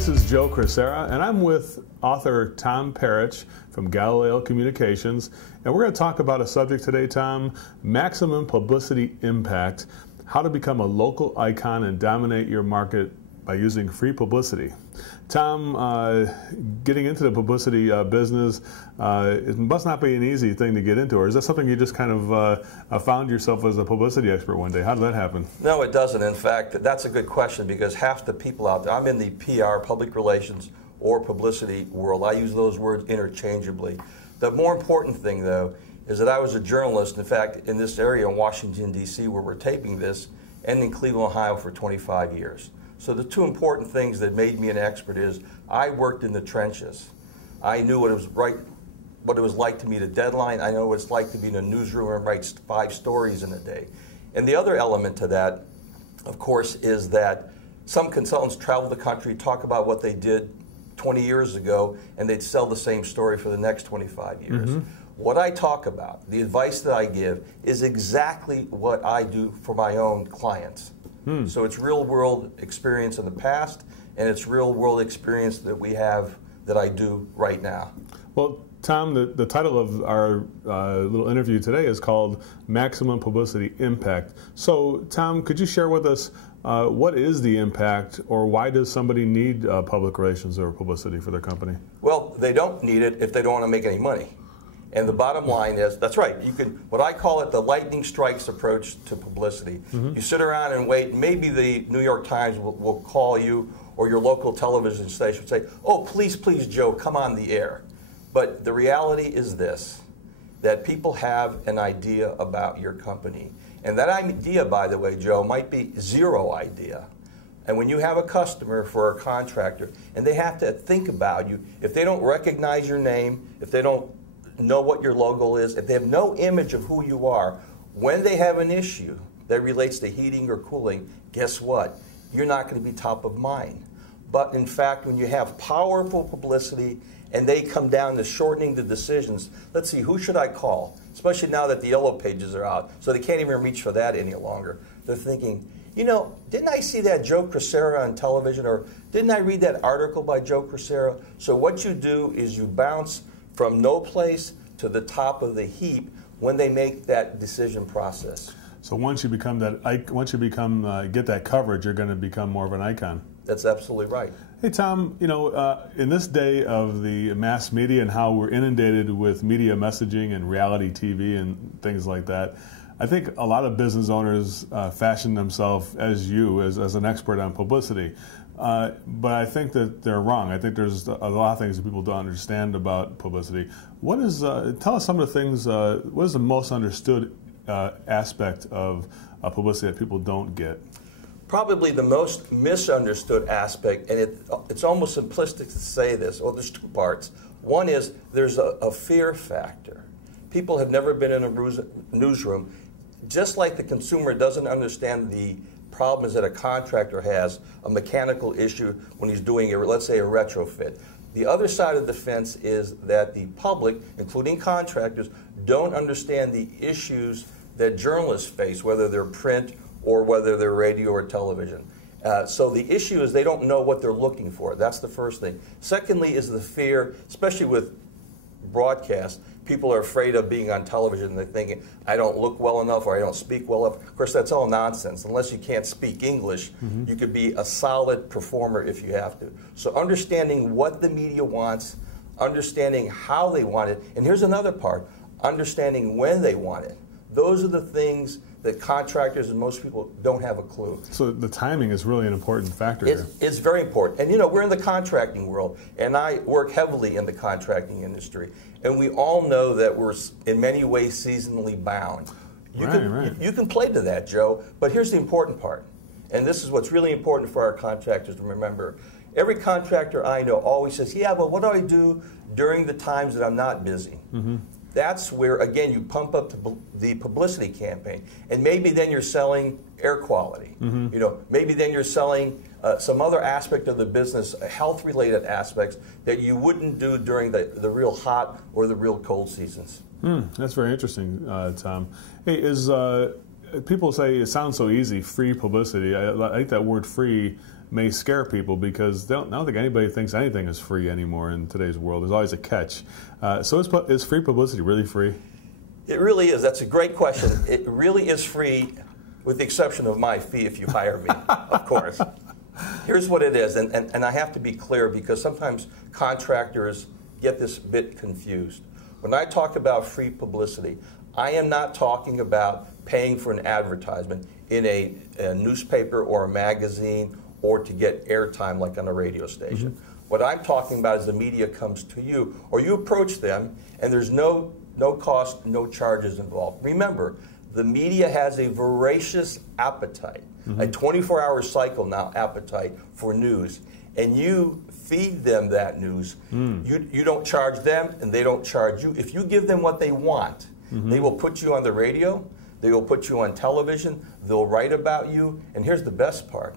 this is Joe Crisera, and I'm with author Tome Peric from Galileo Communications, and we're going to talk about a subject today, Tom: maximum publicity impact, how to become a local icon and dominate your market by using free publicity. Tom, getting into the publicity business, it must not be an easy thing to get into, or is that something you just kind of found yourself as a publicity expert one day? How did that happen? No, it doesn't. In fact, that's a good question, because half the people out there, I'm in the PR, public relations, or publicity world. I use those words interchangeably. The more important thing, though, is that I was a journalist, in fact, in this area in Washington, D.C., where we're taping this, and in Cleveland, Ohio for 25 years. So the two important things that made me an expert is I worked in the trenches. I knew what it was like to meet a deadline. I know what it's like to be in a newsroom and write 5 stories in a day. And the other element to that, of course, is that some consultants travel the country, talk about what they did 20 years ago, and they'd sell the same story for the next 25 years. Mm-hmm. What I talk about, the advice that I give, is exactly what I do for my own clients. So it's real-world experience in the past, and it's real-world experience that we have that I do right now. Well, Tom, the title of our little interview today is called Maximum Publicity Impact. So, Tom, could you share with us what is the impact, or why does somebody need public relations or publicity for their company? Well, they don't need it if they don't want to make any money. And the bottom line is, that's right, you can, what I call it, the lightning strikes approach to publicity. Mm-hmm. You sit around and wait, maybe the New York Times will call you, or your local television station will say, oh, please, please, Joe, come on the air. But the reality is this, that people have an idea about your company. And that idea, by the way, Joe, might be zero idea. And when you have a customer for a contractor, and they have to think about you, if they don't recognize your name, if they don't know what your logo is, if they have no image of who you are, when they have an issue that relates to heating or cooling, guess what? You're not going to be top of mind. But in fact, when you have powerful publicity and they come down to shortening the decisions, let's see, who should I call? Especially now that the yellow pages are out, so they can't even reach for that any longer. They're thinking, you know, didn't I see that Joe Crisera on television, or didn't I read that article by Joe Crisera? So what you do is you bounce from no place to the top of the heap when they make that decision process. So once you become get that coverage, you're going to become more of an icon. That's absolutely right. Hey, Tom, you know, in this day of the mass media and how we're inundated with media messaging and reality TV and things like that, I think a lot of business owners fashion themselves as an expert on publicity. But I think that they're wrong. I think there's a lot of things that people don't understand about publicity. What is, tell us some of the things, what is the most understood aspect of publicity that people don't get? Probably the most misunderstood aspect, and it's almost simplistic to say this, well, there's 2 parts. One is there's a fear factor. People have never been in a newsroom. Just like the consumer doesn't understand the problems that a contractor has, a mechanical issue when he's doing, let's say, a retrofit. The other side of the fence is that the public, including contractors, don't understand the issues that journalists face, whether they're print or whether they're radio or television. So the issue is they don't know what they're looking for. That's the first thing. Secondly is the fear, especially with broadcast. People are afraid of being on television. They're thinking, I don't look well enough, or I don't speak well enough. Of course, that's all nonsense. Unless you can't speak English, you could be a solid performer if you have to. So understanding what the media wants, understanding how they want it, and here's another part, understanding when they want it. Those are the things that contractors and most people don't have a clue. So the timing is really an important factor here. It's very important. And you know, we're in the contracting world, and I work heavily in the contracting industry. And we all know that we're in many ways seasonally bound. You can play to that, Joe, but here's the important part. And this is what's really important for our contractors to remember. Every contractor I know always says, yeah, but what do I do during the times that I'm not busy? That's where, again, you pump up the publicity campaign. And maybe then you're selling air quality. You know, maybe then you're selling some other aspect of the business, health-related aspects that you wouldn't do during the real hot or the real cold seasons. That's very interesting, Tom. Hey, people say it sounds so easy, free publicity. I think that word free may scare people because I don't think anybody thinks anything is free anymore in today's world. There's always a catch. So is free publicity really free? It really is. That's a great question. It really is free, with the exception of my fee if you hire me, of course. Here's what it is, and I have to be clear because sometimes contractors get this bit confused. When I talk about free publicity, I am not talking about paying for an advertisement in a newspaper or a magazine or to get airtime like on a radio station. Mm-hmm. What I'm talking about is the media comes to you or you approach them and there's no cost, no charges involved. Remember, the media has a voracious appetite, a 24-hour cycle now appetite for news, and you feed them that news. You don't charge them and they don't charge you. If you give them what they want, they will put you on the radio, they will put you on television, they'll write about you, and here's the best part.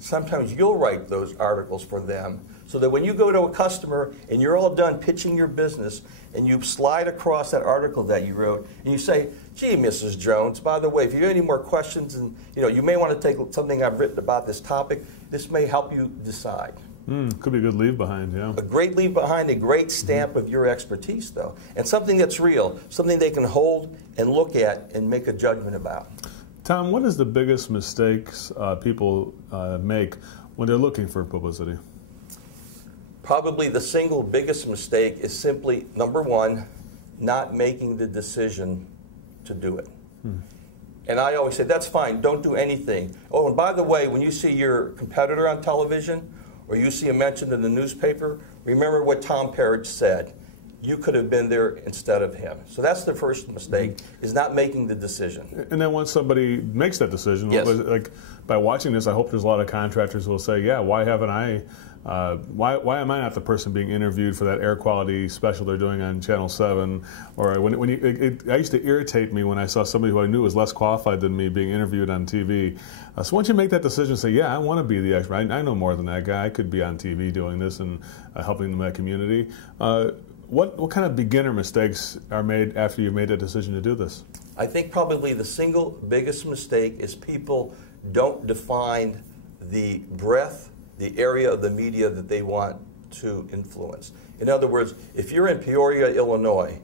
Sometimes you'll write those articles for them so that when you go to a customer and you're all done pitching your business and you slide across that article that you wrote and you say, gee, Mrs. Jones, by the way, if you have any more questions and you may want to take something I've written about this topic, this may help you decide. Could be a good leave behind, yeah. A great leave behind, a great stamp of your expertise, though, and something that's real, something they can hold and look at and make a judgment about. Tom, what is the biggest mistakes people make when they're looking for publicity? Probably the single biggest mistake is simply, number one, not making the decision to do it. And I always say, that's fine, don't do anything. Oh, and by the way, when you see your competitor on television or you see him mentioned in the newspaper, remember what Tome Peric said. You could have been there instead of him. So that's the first mistake, is not making the decision. And then once somebody makes that decision, yes. Like by watching this, I hope there's a lot of contractors who will say, yeah, why haven't I, why am I not the person being interviewed for that air quality special they're doing on Channel 7? Or it used to irritate me when I saw somebody who I knew was less qualified than me being interviewed on TV. So once you make that decision, say, yeah, I want to be the expert. I know more than that guy. I could be on TV doing this and helping my community. What kind of beginner mistakes are made after you've made a decision to do this? I think probably the single biggest mistake is people don't define the breadth, the area of the media that they want to influence. In other words, if you're in Peoria, Illinois,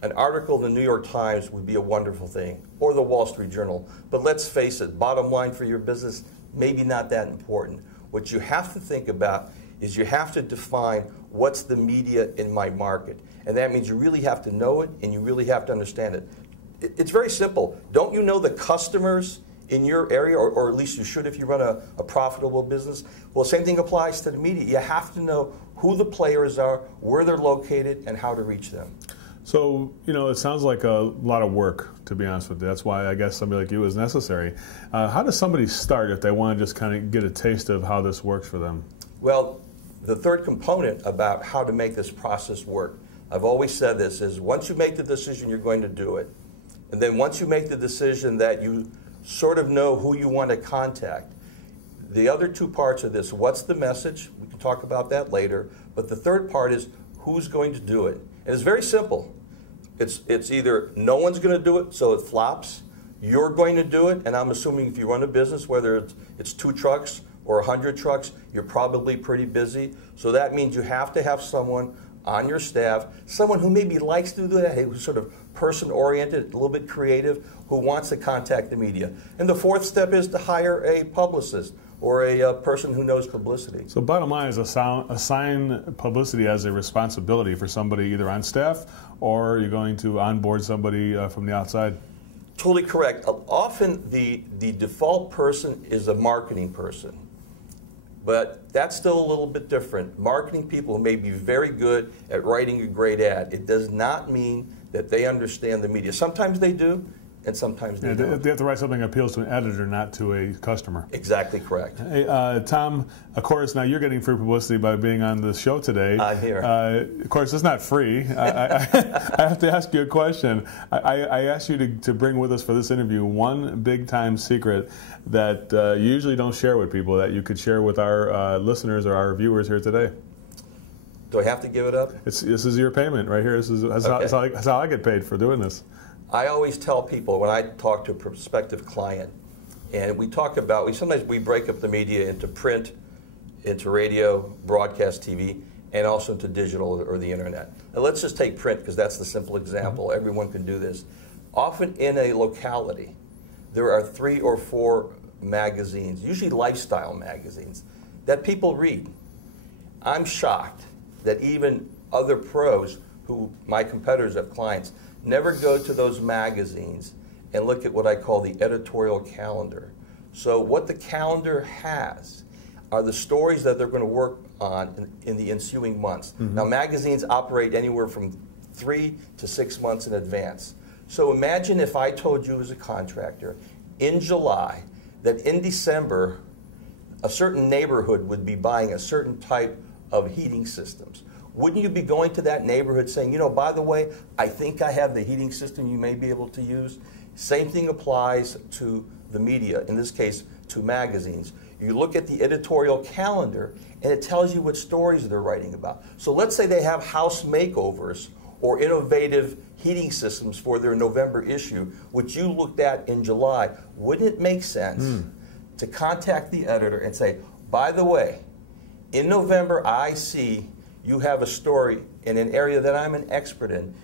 an article in the New York Times would be a wonderful thing, or the Wall Street Journal. But let's face it, bottom line for your business, maybe not that important. What you have to think about is you have to define what's the media in my market. And that means you really have to know it and you really have to understand it. It's very simple. Don't you know the customers in your area, or at least you should if you run a profitable business? Well, same thing applies to the media. You have to know who the players are, where they're located, and how to reach them. So, it sounds like a lot of work, to be honest with you. That's why I guess somebody like you is necessary. How does somebody start if they want to just kind of get a taste of how this works for them? Well, the third component about how to make this process work, I've always said this, is once you make the decision you're going to do it, and then once you make the decision that you sort of know who you want to contact, the other two parts of this, what's the message? We can talk about that later. But the third part is who's going to do it. And it's very simple. It's either no one's going to do it, so it flops. You're going to do it, and I'm assuming if you run a business, whether it's 2 trucks or 100 trucks, you're probably pretty busy. So that means you have to have someone on your staff, someone who maybe likes to do that, who's sort of person-oriented, a little bit creative, who wants to contact the media. And the fourth step is to hire a publicist or a person who knows publicity. So bottom line is assign publicity as a responsibility for somebody either on staff or you're going to onboard somebody from the outside. Totally correct. Often the default person is a marketing person. But that's still a little bit different. Marketing people may be very good at writing a great ad. It does not mean that they understand the media. Sometimes they do, and sometimes they don't. They have to write something that appeals to an editor, not to a customer. Exactly correct. Hey, Tom, of course, now you're getting free publicity by being on the show today. I'm here. Of course, it's not free. I have to ask you a question. I asked you to bring with us for this interview one big-time secret that you usually don't share with people, that you could share with our listeners or our viewers here today. Do I have to give it up? This is your payment right here. That's how I get paid for doing this. I always tell people when I talk to a prospective client, And we talk about, sometimes we break up the media into print, into radio, broadcast TV, and also into digital or the internet. And let's just take print because that's the simple example. Everyone can do this. Often in a locality, there are 3 or 4 magazines, usually lifestyle magazines, that people read. I'm shocked that even other pros, who my competitors have clients, never go to those magazines and look at what I call the editorial calendar. So what the calendar has are the stories that they're going to work on in the ensuing months. Now, magazines operate anywhere from 3 to 6 months in advance. So imagine if I told you as a contractor in July that in December a certain neighborhood would be buying a certain type of heating systems. Wouldn't you be going to that neighborhood saying, you know, by the way, I think I have the heating system you may be able to use? Same thing applies to the media, in this case, to magazines. You look at the editorial calendar, and it tells you what stories they're writing about. So let's say they have house makeovers or innovative heating systems for their November issue, which you looked at in July. Wouldn't it make sense to contact the editor and say, by the way, in November, I see you have a story in an area that I'm an expert in.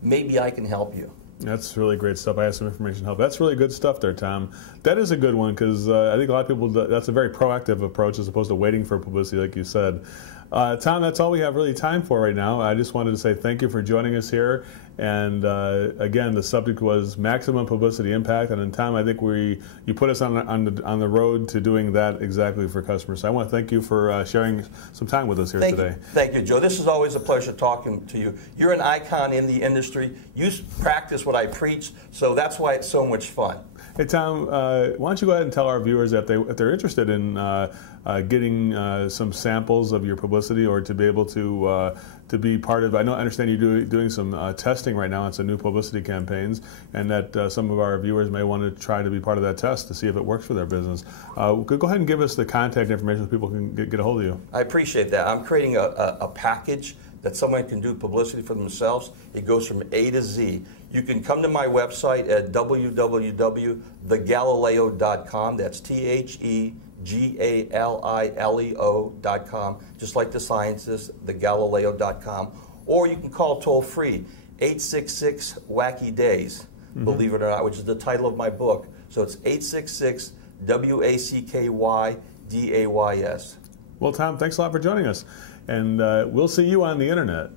Maybe I can help you. That's really great stuff. I have some information to help. That's really good stuff there, Tom. That is a good one because I think a lot of people, that's a very proactive approach as opposed to waiting for publicity, like you said. Tom, that's all we have really time for right now. I just wanted to say thank you for joining us here. And again, the subject was maximum publicity impact. And then, Tom, I think you put us on the road to doing that exactly for customers. So I want to thank you for sharing some time with us here today. Thank you, Joe. This is always a pleasure talking to you. You're an icon in the industry. You practice what I preach, so that's why it's so much fun. Hey, Tom, why don't you go ahead and tell our viewers if they're interested in getting some samples of your publicity or to be able to be part of, I understand you're doing some testing right now on some new publicity campaigns, and that some of our viewers may want to try to be part of that test to see if it works for their business. Go ahead and give us the contact information so people can get a hold of you. I appreciate that. I'm creating a package that someone can do publicity for themselves. It goes from A to Z. You can come to my website at www.thegalileo.com. That's TheGalileo.com, just like the scientists, thegalileo.com. Or you can call toll free, 866-WACKY-DAYS, believe it or not, which is the title of my book. So it's 866-WACKY-DAYS. Well, Tom, thanks a lot for joining us. And we'll see you on the internet.